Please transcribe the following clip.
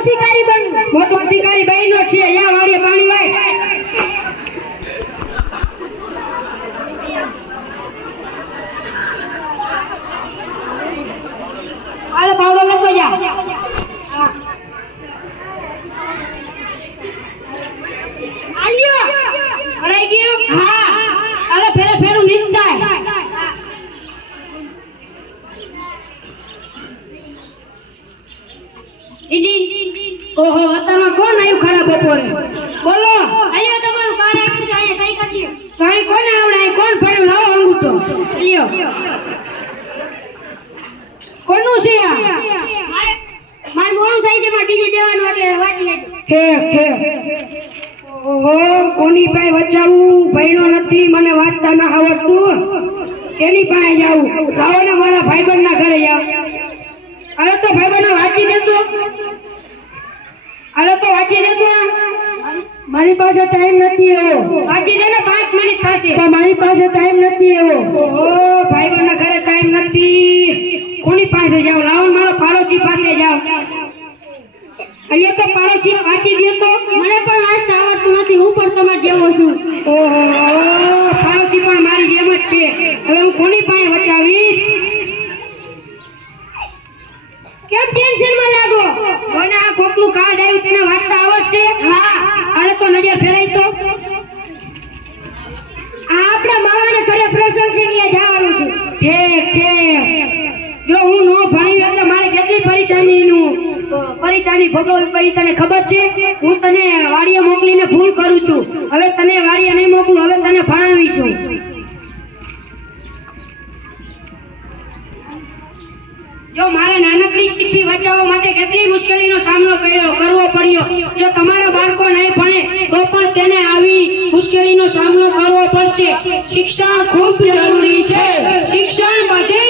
અધિકારી બનવું. મોટો અધિકારી બહેનો છે યા વાડીએ પાણી વાય હાલો પાવડો લખો જા. આલ્યો અડાઈ ગયું હા અરે ફેરે ફેરું નિંદાય ઓહો અત્યારમાં કોણ આવ્યું ખરા બપોરે બોલો આલ્યો તમારું કાર્ડ આપ્યું છે અહીંયા સહી કરી લ્યો. સાઈ કોને આવડાય કોણ ફેરું લાવો અંગૂઠો લ્યો કોનું છે આ મારે મોડું થાય છે મારે બીજે દેવાનું એટલે વાંચી લેજો. ઓહો કોની પાસે વચાવું ભણ્યો નથી મને વાંચતા ના આવડતું એની પાસે જાવું લાવો ને મારા ભાઈબંધ ના ઘરે જાવ અરે તો ભાઈબંધ વાંચી દેતો અરે તો વાંચી દેતો મારી પાસે ટાઈમ નથી એવો વાંચી દે ને 5 મિનિટ થશે તો મારી પાસે ટાઈમ નથી એવો ઓહો ભાઈબંધ ના ઘરે ટાઈમ નથી કોની પાસે જાવ લાવો ને મારા પાડોશી પાસે જાવ અલ્યા તો પાડોશી વાંચી દે તો મને પણ વાંચતા આવડતું નથી હું પણ તમારે જેવો છું. ઓહો પાડોશી પણ મારી જેમ જ છે હવે હું કોની પાસે વચાવીશ કેમ ટેન્શન માં લાગો? કોને આ કોકનું કાર્ડ આવ્યું તેને વાંચતા આવડશે હા અરે તો નજર ફેરાઈ તો આ આપણા મામાના ઘરે પ્રસંગ છે ત્યાં જવાનું છે. ઠીક જો હું નો ભણી એટલે મારે કેટલી પરેશાની ભોગવવી પડી તને ખબર છે હું તને વાડીએ મોકલીને ભૂલ કરું છું હવે તને વાડીએ નહીં મોકલું હવે તને ભણાવીશું જો મારે નાનકડી ચિઠ્ઠી બચાવવા માટે કેટલી મુશ્કેલીનો સામનો કરવો પડ્યો જો તમારા બાળકો નહીં ભણે તો પણ તેને આવી મુશ્કેલીનો સામનો કરવો પડશે શિક્ષણ ખૂબ જરૂરી છે શિક્ષણ બધે